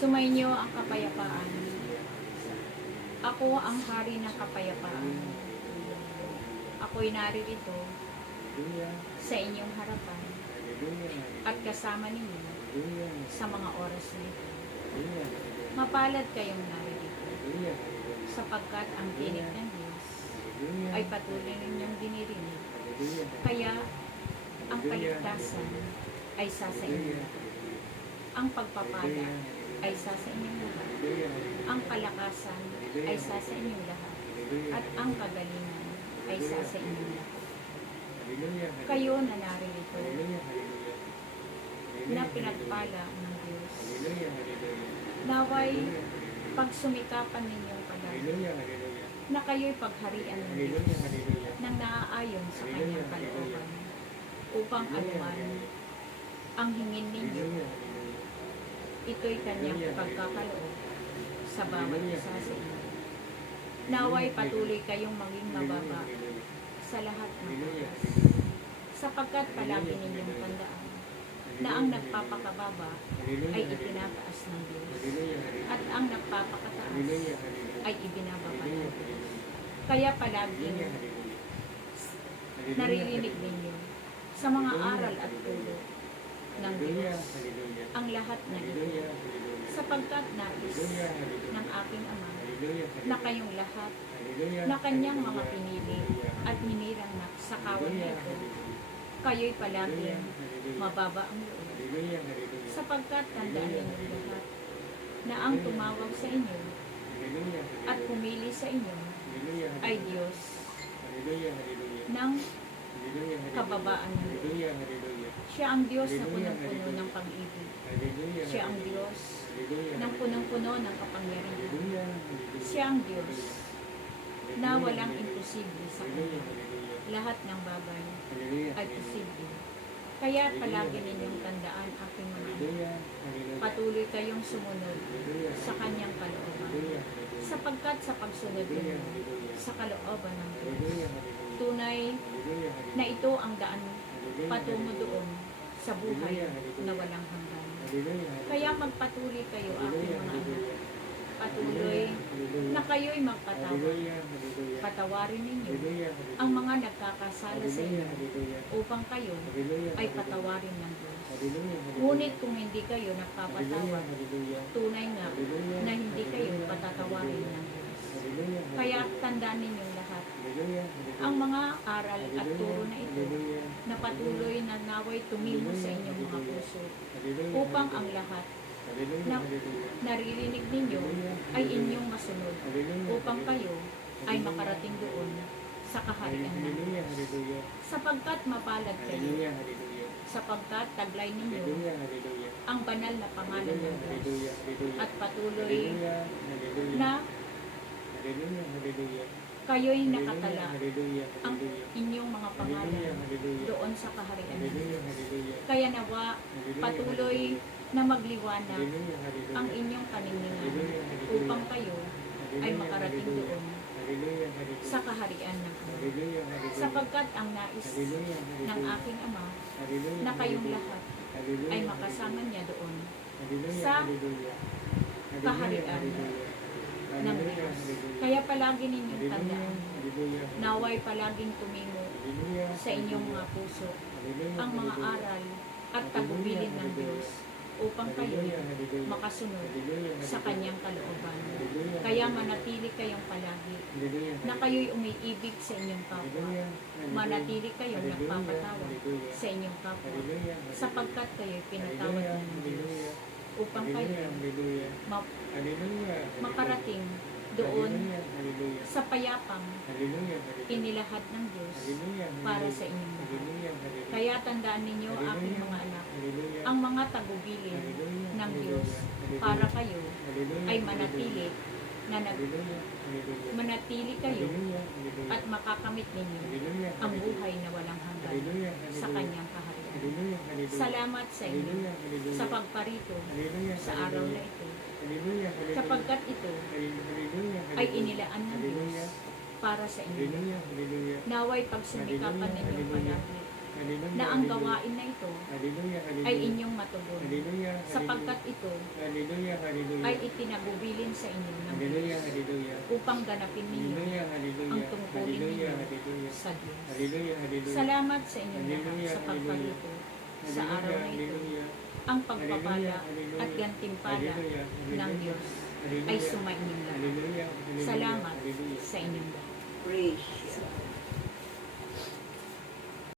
Sumainyo ang kapayapaan. Ako ang hari ng kapayapaan. Ako'y naririto sa inyong harapan at kasama ninyo sa mga oras na ito. Mapalad kayong naririto sapagkat ang tinig ng Diyos ay patuloy ninyong dinirinig. Kaya ang kaligtasan ay sa inyo. Ang pagpapala ay sa inyong lahat. Ang kalakasan ay sa inyong lahat. At ang kagalingan ay sa inyong lahat. Kayo na naririto na pinagpala ng Diyos. Naway pagsumikapan ninyong palagi na kayo'y pagharian ng Diyos nang naaayon sa kanyang kalooban upang anuman ang hingin ninyo, ito'y kanyang pagkakaloob sa bawat isa sa inyo. Naway patuloy kayong maging mababa sa lahat ng oras, sapagkat palagi ninyong tandaan na ang nagpapakababa ay itinataas ng Diyos at ang nagpapakataas ay ibinababa ng Diyos. Kaya palaging naririnig ninyo sa mga aral at turo ng Diyos ang lahat na ito, sapagkat nais ng aking Ama na kayong lahat na kanyang mga pinili at hinirangnak sa kawan nito, kayo'y palaging mababa ang loob, sapagkat tandaan ninyo lahat na ang tumawag sa inyo at pumili sa inyo ay Diyos ng kababaan ng loob. Siya ang Diyos na punong-puno ng pag-ibig. Siya ang Diyos ng punong-puno ng kapangyarihan. Siya ang Diyos na walang imposible sa Kanya. Lahat ng bagay ay posible. Kaya palagi ninyong tandaan, aking mga anak, patuloy kayong sumunod sa Kanyang kalooban, sapagkat sa pagsunod ninyo sa kalooban ng Diyos, tunay na ito ang daan patungo doon sa buhay na walang hanggan. Kaya magpatuloy kayo, aking mga anak, patuloy na kayo'y magpatawad. Patawarin ninyo ang mga nagkakasala sa inyo upang kayo ay patawarin ng Diyos. Ngunit kung hindi kayo nagpapatawad, tunay nga na hindi kayo patatawarin ng Diyos. Kaya tandaan ninyong lahat ang mga aral at turo na ito na patuloy na naway tumimo sa inyong mga puso upang ang lahat na naririnig ninyo ay inyong masunod upang kayo ay makarating doon sa kaharian ng Diyos. Sapagkat mapalad kayo, sapagkat taglay ninyo ang banal na pangalan ng Diyos at patuloy na kayo'y nakatala ang inyong mga pangalan doon sa kaharian ng Diyos. Kaya nawa patuloy na magliwanag ang inyong kaninningan upang kayo ay makarating doon sa kaharian ng Ama. Sapagkat ang nais ng aking Ama na kayong lahat ay makasama niya doon sa kaharian ng Diyos. Kaya palagi ninyong tandaan, naway palaging tumimo sa inyong mga puso ang mga aral at tagubilin ng Diyos upang kayo makasunod sa kanyang kalooban. Kaya manatili kayong palagi na kayo'y umiibig sa inyong kapwa. Manatili kayong nagpapatawad sa inyong kapwa sapagkat kayo'y pinatawad ng Diyos upang kayo makarating doon sa payapang inilahad ng Diyos para sa inyong lahat. Kaya tandaan ninyo, aking mga anak, ang mga tagubilin ng Diyos para kayo ay manatili kayo at makakamit ninyo ang buhay na walang hanggan sa kanyang kaharian. Salamat sa inyo sa pagparito sa araw na ito, sapagkat ito ay inilaan ng Diyos para sa inyo. Naway pagsumikapan ninyo palagi Hallelujah, na ang hallelujah. gawain na ito Hallelujah, hallelujah. ay inyong matugon, Hallelujah, sapagkat ito hallelujah, hallelujah. ay itinagubilin sa inyo ng Hallelujah, Diyos hallelujah. upang ganapin ninyo Hallelujah, hallelujah. ang tungkulin ninyo Hallelujah, hallelujah. sa Diyos. Hallelujah, hallelujah. Salamat sa inyong lahat Hallelujah, sa pagparito sa Hallelujah, araw na ito. hallelujah. Ang pagpapala Hallelujah, at gantimpala hallelujah, ng Diyos hallelujah. ay sumainyong lahat. Hallelujah, hallelujah, Salamat hallelujah. sa inyong lahat. Praise you.